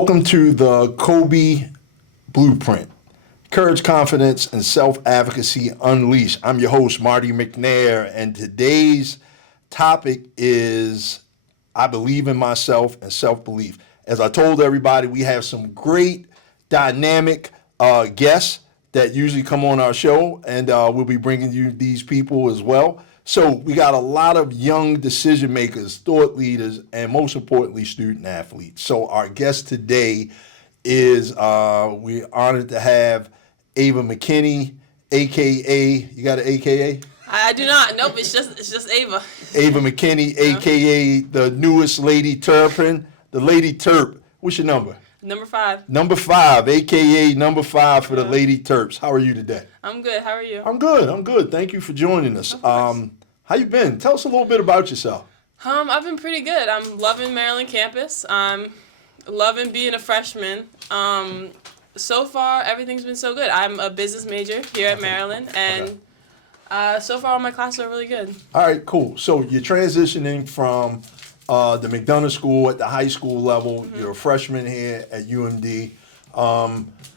Welcome to the KOBY Blueprint. Courage, confidence, and self-advocacy unleashed. I'm your host, Marty McNair, and today's topic is I believe in myself and self-belief. As I told everybody, we have some great dynamic guests that usually come on our show, and we'll be bringing you these people as well. So we got a lot of young decision makers, thought leaders, and most importantly, student athletes. So our guest today is, we're honored to have Ava McKennie, AKA, you got an AKA? I do not. Nope, it's just Ava. Ava McKennie, AKA the newest Lady Terrapin, the Lady Terp. What's your number? Number 5. Number 5, AKA number 5 for the Lady Terps. How are you today? I'm good. How are you? I'm good. Thank you for joining us. How you been? Tell us a little bit about yourself. I've been pretty good. I'm loving Maryland campus. I'm loving being a freshman. So far, everything's been so good. I'm a business major here at Maryland, and so far all my classes are really good. All right, cool. So you're transitioning from the McDonough School at the high school level. Mm-hmm. You're a freshman here at UMD.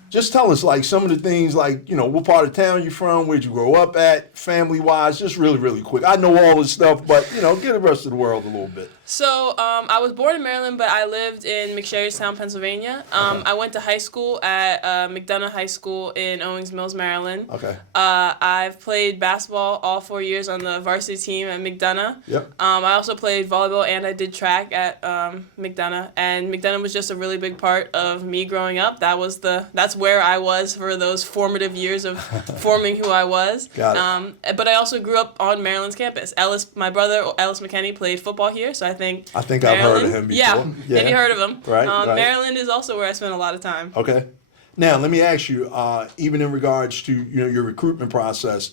Just tell us, like, some of the things, like, you know, what part of town you're from, where'd you grow up at, family-wise, just really, really quick. I know all this stuff, but, you know, give the rest of the world a little bit. So, I was born in Maryland, but I lived in McSherrystown, Pennsylvania. I went to high school at McDonough High School in Owings Mills, Maryland. Okay. I've played basketball all 4 years on the varsity team at McDonough. Yep. I also played volleyball and I did track at McDonough. And McDonough was just a really big part of me growing up. That's where I was for those formative years of forming who I was. Got it. But I also grew up on Maryland's campus. My brother, Ellis McKennie, played football here, so I think I've heard of him before. Yeah. Have you heard of him? Right. Maryland is also where I spent a lot of time. Okay. Now, let me ask you, even in regards to, you know, your recruitment process,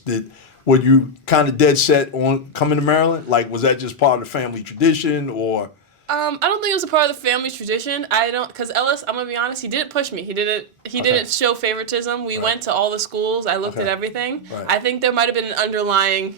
were you kind of dead set on coming to Maryland? Like, was that just part of the family tradition, or? I don't think it was a part of the family tradition. Because Ellis, I'm gonna be honest, he didn't push me. He didn't show favoritism. We went to all the schools. I looked at everything. Right. I think there might have been an underlying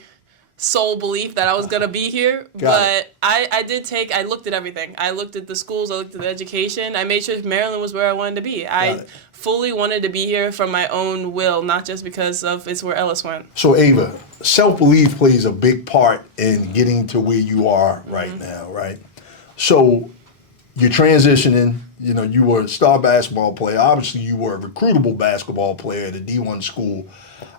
soul belief that I was gonna be here, I looked at everything. I looked at the schools, I looked at the education. I made sure Maryland was where I wanted to be. I fully wanted to be here from my own will, not just because of it's where Ellis went. So Ava, self-belief plays a big part in getting to where you are right now, right? So you're transitioning, you know, you were a star basketball player. Obviously, you were a recruitable basketball player at a D1 school.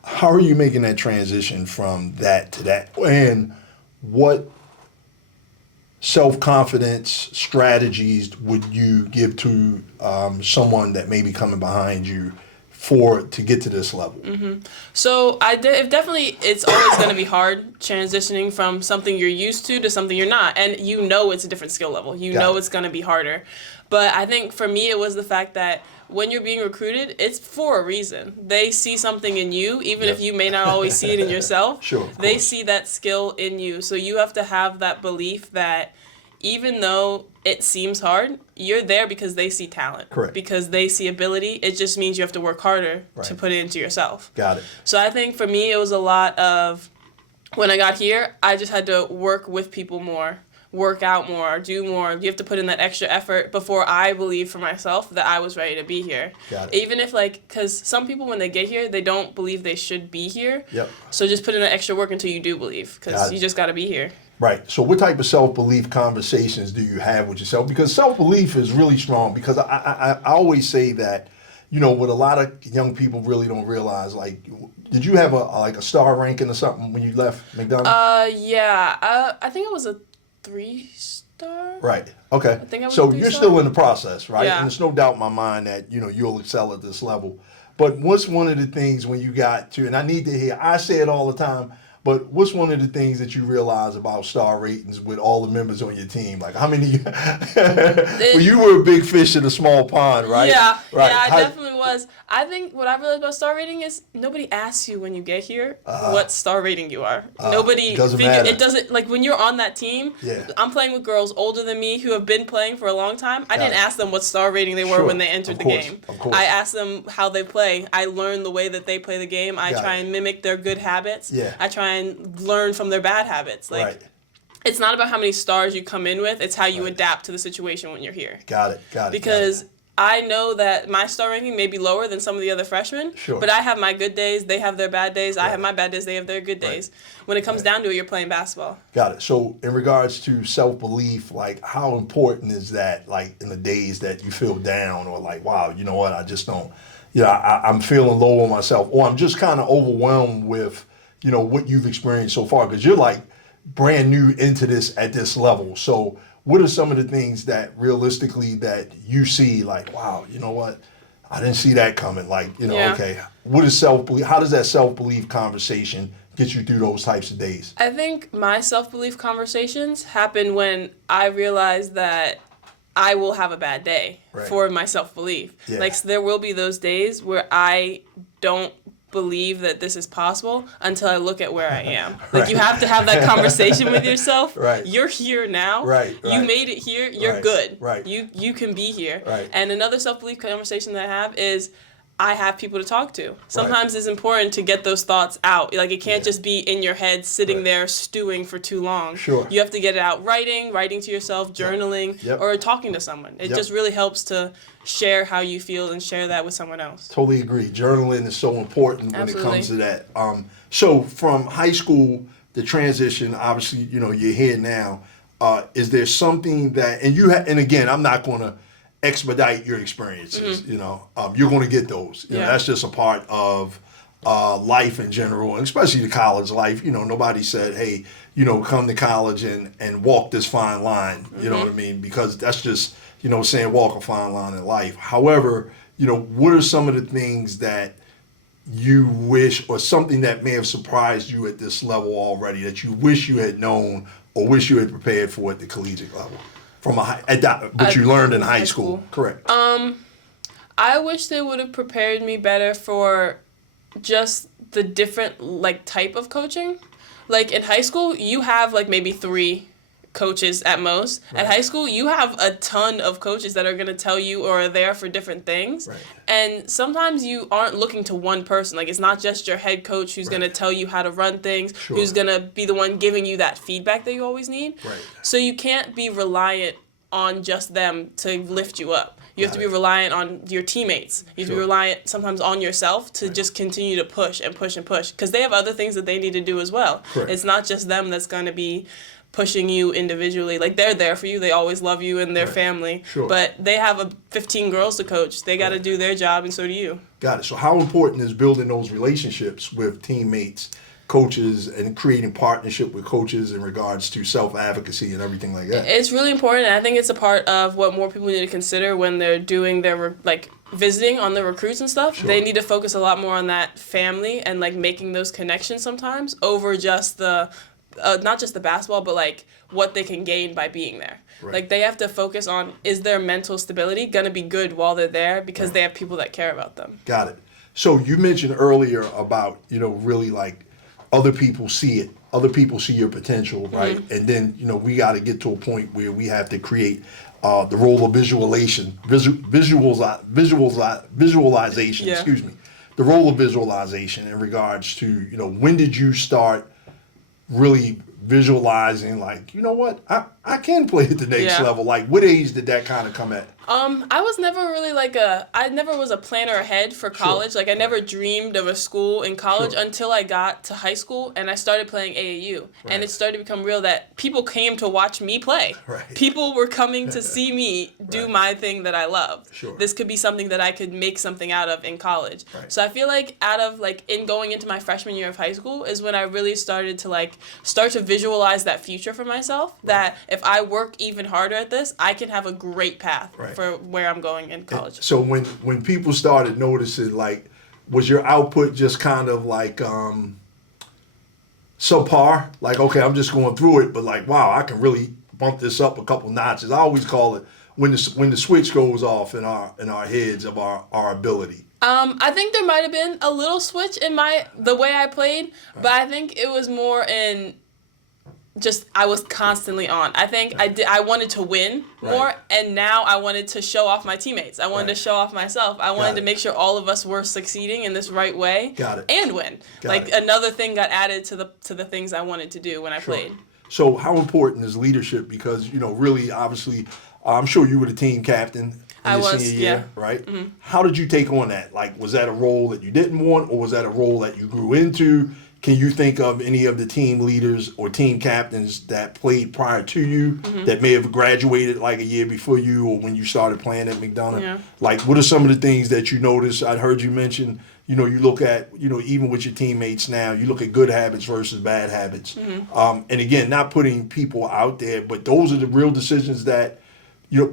How are you making that transition from that to that? And what self-confidence strategies would you give to someone that may be coming behind you to get to this level? Mm-hmm. So it's always going to be hard transitioning from something you're used to something you're not. And you know it's a different skill level. You know it's going to be harder. But I think for me it was the fact that when you're being recruited, it's for a reason. They see something in you, even if you may not always see it in yourself. Sure, they see that skill in you. So you have to have that belief that even though it seems hard, you're there because they see talent. Correct. Because they see ability. It just means you have to work harder to put it into yourself. Got it. So I think for me, it was a lot of, when I got here, I just had to work with people more, work out more, do more. You have to put in that extra effort before I believe for myself that I was ready to be here. Got it. Even if, because some people when they get here, they don't believe they should be here. Yep. So just put in that extra work until you do believe, because you just got to be here. Right. So what type of self-belief conversations do you have with yourself? Because self-belief is really strong, because I always say that, you know, what a lot of young people really don't realize, like, did you have a star ranking or something when you left McDonough? Yeah. I think it was a 3-star. Right. Okay. I think I was so a 3-star. You're still in the process, right? Yeah. And there's no doubt in my mind that, you know, you'll excel at this level. But what's one of the things when you got to, and I need to hear, I say it all the time, but what's one of the things that you realize about star ratings with all the members on your team? Like, how many? Well, you were a big fish in a small pond, right? Yeah, right. Yeah, I definitely was. I think what I realized about star rating is nobody asks you when you get here what star rating you are. Nobody. It doesn't matter. It doesn't, like, when you're on that team. Yeah. I'm playing with girls older than me who have been playing for a long time. I didn't ask them what star rating they were when they entered the game. Of course. I asked them how they play. I learn the way that they play the game. I try and mimic their good habits. Yeah. I try and learn from their bad habits. Like, it's not about how many stars you come in with. It's how you adapt to the situation when you're here. Got it. Because I know that my star ranking may be lower than some of the other freshmen, Sure. but I have my good days, they have their bad days, I Right. have my bad days, they have their good Right. days. When it comes Right. down to it, you're playing basketball. Got it. So in regards to self-belief, like how important is that, like in the days that you feel down or like, wow, you know what, I just don't, I'm feeling low on myself, or I'm just kind of overwhelmed with, what you've experienced so far, because you're like brand new into this at this level. So what are some of the things that realistically that you see like, wow, you know what, I didn't see that coming. Like, Yeah. okay, what is self-belief? How does that self-belief conversation get you through those types of days? I think my self-belief conversations happen when I realize that I will have a bad day Right. for my self-belief. Yeah. Like, so there will be those days where I don't believe that this is possible until I look at where I am. Like, you have to have that conversation with yourself. Right. You're here now. Right, You right. made it here. You're Right, good. right. You can be here. Right. And another self-belief conversation that I have is I have people to talk to. Sometimes it's important to get those thoughts out. Like, it can't just be in your head sitting Right. there stewing for too long. Sure. You have to get it out writing to yourself, journaling, Yep. or talking to someone. It Yep. just really helps to share how you feel and share that with someone else. Totally agree. Journaling is so important when it Absolutely. comes to that. So from high school, the transition, obviously, you're here now. Is there something that, and again, I'm not going to expedite your experiences, you're going to get those. Yeah. That's just a part of life in general, and especially the college life. Nobody said, hey, come to college and walk this fine line, you know what I mean? Because that's just, saying walk a fine line in life. However, what are some of the things that you wish, or something that may have surprised you at this level already that you wish you had known or wish you had prepared for at the collegiate level? What you learned in high school. Correct. I wish they would have prepared me better for just the different type of coaching. Like in high school, you have maybe 3 coaches at most. Right. At high school, you have a ton of coaches that are going to tell you or are there for different things. Right. And sometimes you aren't looking to one person. Like, it's not just your head coach who's Right. going to tell you how to run things, Sure. who's going to be the one giving you that feedback that you always need. Right. So you can't be reliant on just them to lift you up. You have to be reliant on your teammates. You have to be Sure. reliant sometimes on yourself to just continue to push and push and push, because they have other things that they need to do as well. Correct. It's not just them that's going to be pushing you individually. Like, they're there for you. They always love you and their Right. family. Sure. But they have 15 girls to coach. They got to Right. do their job, and so do you. Got it. So how important is building those relationships with teammates, coaches, and creating partnership with coaches in regards to self-advocacy and everything like that? It's really important, and I think it's a part of what more people need to consider when they're doing their visiting on the recruits and stuff. Sure. They need to focus a lot more on that family and making those connections sometimes over just the not just the basketball, but what they can gain by being there. Right. They have to focus on, is their mental stability going to be good while they're there, because Right. they have people that care about them. Got it. So you mentioned earlier about, really other people see it. Other people see your potential, right? Mm-hmm. And then, we got to get to a point where we have to create the role of visualization, visualization, Yeah. excuse me. The role of visualization in regards to, when did you start really visualizing what, I can play at the next Yeah. level? What age did that kind of come at? I was never really I never was a planner ahead for college. I never dreamed of a school in college Sure. until I got to high school and I started playing AAU. Right. And it started to become real that people came to watch me play. Right. People were coming to see me do Right. my thing that I loved. Sure. This could be something that I could make something out of in college. Right. So I feel in going into my freshman year of high school is when I really started to start to visualize that future for myself, that if I work even harder at this, I can have a great path. Right. For where I'm going in college. So when people started noticing, was your output just kind of subpar? Okay, I'm just going through it, but wow, I can really bump this up a couple notches. I always call it when the switch goes off in our heads of our ability. I think there might have been a little switch in the way I played, but I think it was more in just I was constantly on. I think I wanted to win more, Right. and now I wanted to show off my teammates. I wanted Right. to show off myself. I wanted it. to make sure all of us were succeeding in this right way. Got it. And win. Got it. Another thing got added to the things I wanted to do when I Sure. played. So how important is leadership? Because really, obviously, I'm sure you were the team captain. I your was, senior year, yeah. right? Mm-hmm. How did you take on that? Like, was that a role that you didn't want, or was that a role that you grew into? Can you think of any of the team leaders or team captains that played prior to you that may have graduated like a year before you or when you started playing at McDonough? Yeah. Like, what are some of the things that you notice? I heard you mention, you look at, even with your teammates now, you look at good habits versus bad habits. And again, not putting people out there, but those are the real decisions that,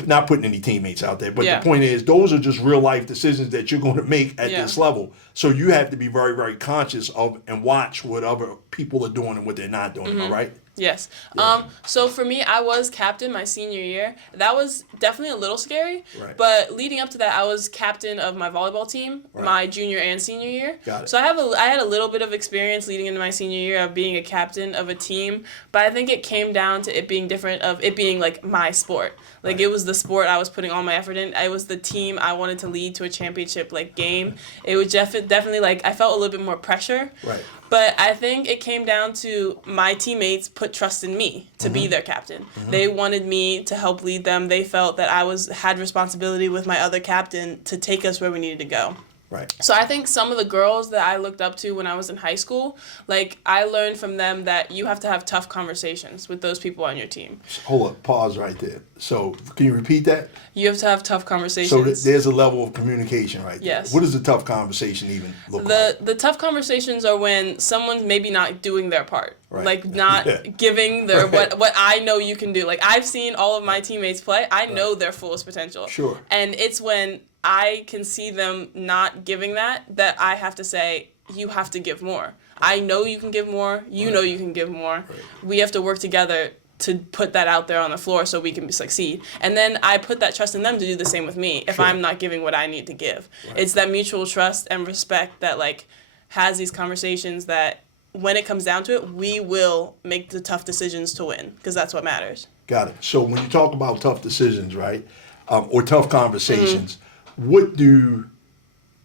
not putting any teammates out there, but Yeah. the point is, those are just real life decisions that you're going to make at this level. So you have to be very, very conscious of and watch what other people are doing and what they're not doing. Am I right? Yes. Yeah. So for me, I was captain my senior year. That was definitely a little scary. Right. But leading up to that, I was captain of my volleyball team Right. my junior and senior year. Got it. So I had a little bit of experience leading into my senior year of being a captain of a team, but I think it came down to it being different, of it being like my sport. Like Right. it was the sport I was putting all my effort in. It was the team I wanted to lead to a championship like game. It was definitely like I felt a little bit more pressure. Right. But I think it came down to my teammates put trust in me to be their captain. They wanted me to help lead them. They felt that I had responsibility with my other captain to take us where we needed to go. Right. So I think some of the girls that I looked up to when I was in high school, like I learned from them that you have to have tough conversations with those people on your team. Hold up. Pause right there. So can you repeat that? You have to have tough conversations. So there's a level of communication right there. Yes. What does a tough conversation even look like? The tough conversations are when someone's maybe not doing their part. Right. Like not Yeah. giving their Right. what I know you can do. Like I've seen all of my teammates play. I know their fullest potential. Sure. And it's when I can see them not giving that I have to say, you have to give more. I know you can give more. You know you can give more. Right. We have to work together to put that out there on the floor so we can succeed. And then I put that trust in them to do the same with me if Sure. I'm not giving what I need to give. Right. It's that mutual trust and respect that like has these conversations that when it comes down to it, we will make the tough decisions to win because that's what matters. Got it. So when you talk about tough decisions, right, or tough conversations, what do,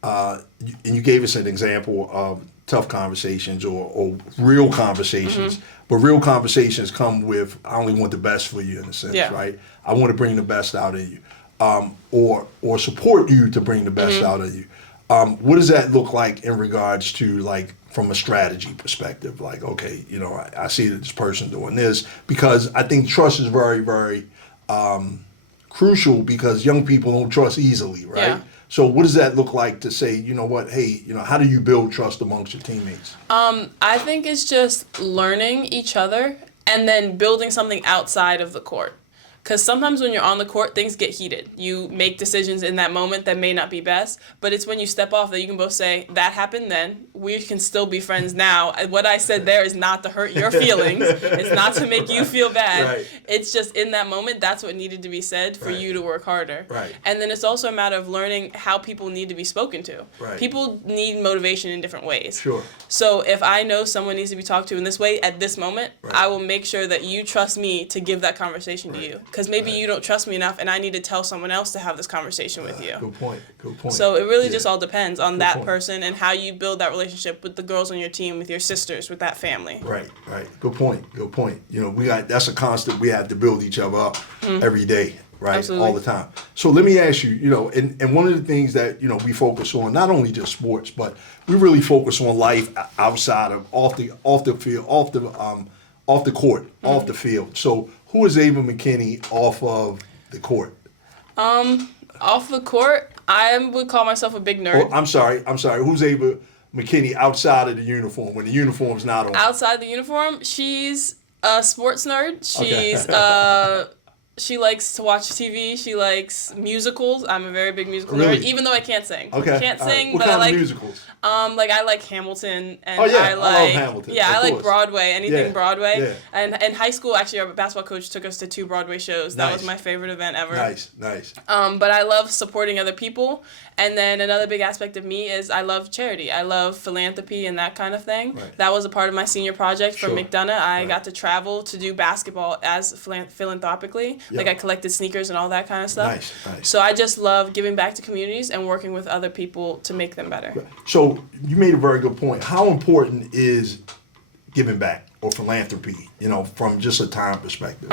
and you gave us an example of tough conversations or real conversations, but real conversations come with, I only want the best for you in a sense, Yeah. right? I want to bring the best out of you, or support you to bring the best out of you. What does that look like in regards to like from a strategy perspective? Like, okay, I see that this person's doing this, because I think trust is very, very crucial, because young people don't trust easily, right? Yeah. So what does that look like to say, hey, how do you build trust amongst your teammates? I think it's just learning each other and then building something outside of the court. Because sometimes when you're on the court, things get heated. You make decisions in that moment that may not be best, but it's when you step off that you can both say, that happened then, we can still be friends now. What I said there is not to hurt your feelings. It's not to make you feel bad. Right. It's just in that moment, that's what needed to be said for Right. you to work harder. Right. And then it's also a matter of learning how people need to be spoken to. Right. People need motivation in different ways. Sure. So if I know someone needs to be talked to in this way at this moment, Right. I will make sure that you trust me to give that conversation to you. Because maybe you don't trust me enough and I need to tell someone else to have this conversation with you. Good point. Good point. So it really Yeah. just all depends on Good that point. person and how you build that relationship with the girls on your team, with your sisters, with that family. Right. Good point. That's a constant. We have to build each other up every day, right? Absolutely. All the time. So let me ask you, and one of the things that, we focus on, not only just sports, but we really focus on life outside of, off the field, off the court, off the field. So who is Ava McKennie off of the court? Off the court, I would call myself a big nerd. Oh, I'm sorry. Who's Ava McKennie outside of the uniform, when the uniform's not on? Outside the uniform, she's a sports nerd. She's Okay. she likes to watch TV. She likes musicals. I'm a very big musical Really? nerd, even though I can't sing. Okay. Can't All right. sing, What but kind I like of musicals? like I like Hamilton and Oh, yeah. I I like love Hamilton, yeah, of I like course. Broadway, anything Yeah. Broadway. Yeah. And in high school, actually, our basketball coach took us to 2 Broadway shows. That Nice. was my favorite event ever. Nice. But I love supporting other people. And then another big aspect of me is I love charity. I love philanthropy and that kind of thing. Right. That was a part of my senior project from Sure. McDonough. I Right. got to travel to do basketball as philanthropically. Yeah. Like I collected sneakers and all that kind of stuff. Nice. So I just love giving back to communities and working with other people to make them better. So you made a very good point. How important is giving back or philanthropy, from just a time perspective?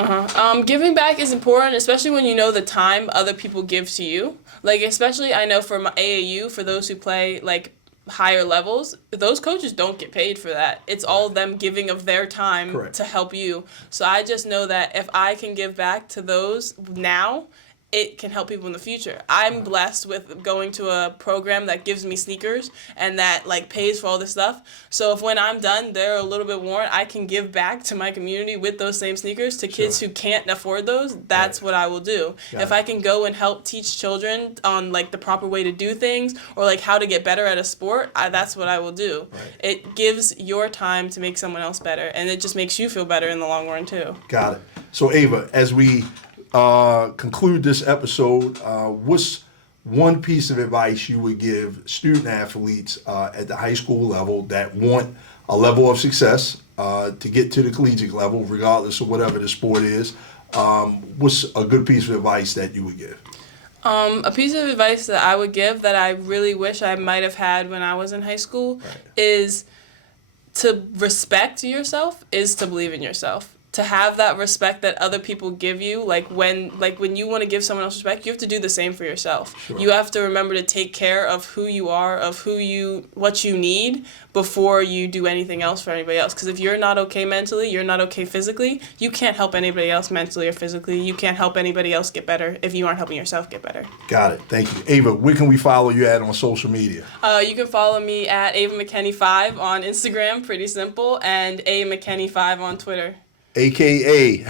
Giving back is important, especially when you know the time other people give to you. Like, especially I know for my AAU, for those who play like higher levels, those coaches don't get paid for that. It's all them giving of their time Correct. to help you. So I just know that if I can give back to those now, it can help people in the future. I'm blessed with going to a program that gives me sneakers and that like pays for all this stuff. So if when I'm done, they're a little bit worn, I can give back to my community with those same sneakers to kids who can't afford those. That's what I will do. If I can go and help teach children on like the proper way to do things or like how to get better at a sport, that's what I will do. It gives your time to make someone else better, and it just makes you feel better in the long run too. Got it. So Ava, as we conclude this episode, what's one piece of advice you would give student athletes at the high school level that want a level of success to get to the collegiate level, regardless of whatever the sport is? What's a good piece of advice that you would give? A piece of advice that I would give that I really wish I might have had when I was in high school is to respect yourself, is to believe in yourself. To have that respect that other people give you, like when you want to give someone else respect, you have to do the same for yourself. Sure. You have to remember to take care of who you are, of what you need before you do anything else for anybody else. Because if you're not okay mentally, you're not okay physically, you can't help anybody else mentally or physically. You can't help anybody else get better if you aren't helping yourself get better. Got it. Thank you. Ava, where can we follow you at on social media? You can follow me at Ava McKennie 5 on Instagram, pretty simple, and A McKennie 5 on Twitter. AKA.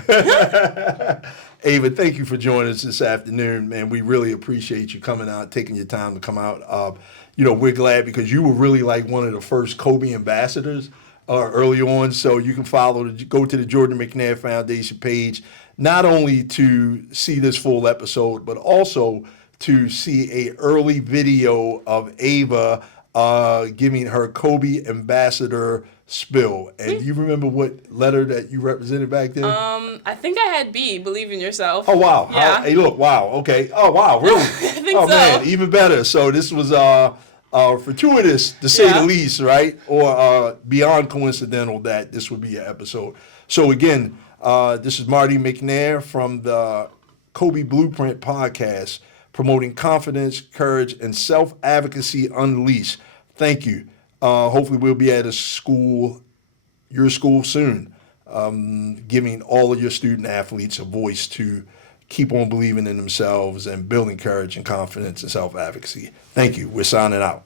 Ava, thank you for joining us this afternoon, man. We really appreciate you coming out, taking your time to come out. We're glad because you were really like one of the first KOBY ambassadors early on. So you can go to the Jordan McNair Foundation page, not only to see this full episode, but also to see a early video of Ava giving her KOBY ambassador spill. And you remember what letter that you represented back then? I think I had B, believe in yourself. Oh, wow. Yeah. Hey, look, wow. Okay. Oh, wow, really? I think so. Oh, man, even better. So this was fortuitous, to say the least, right? Or beyond coincidental that this would be an episode. So again, this is Marty McNair from the KOBY Blueprint podcast, promoting confidence, courage, and self-advocacy unleashed. Thank you. Hopefully we'll be at your school soon, giving all of your student athletes a voice to keep on believing in themselves and building courage and confidence and self-advocacy. Thank you. We're signing out.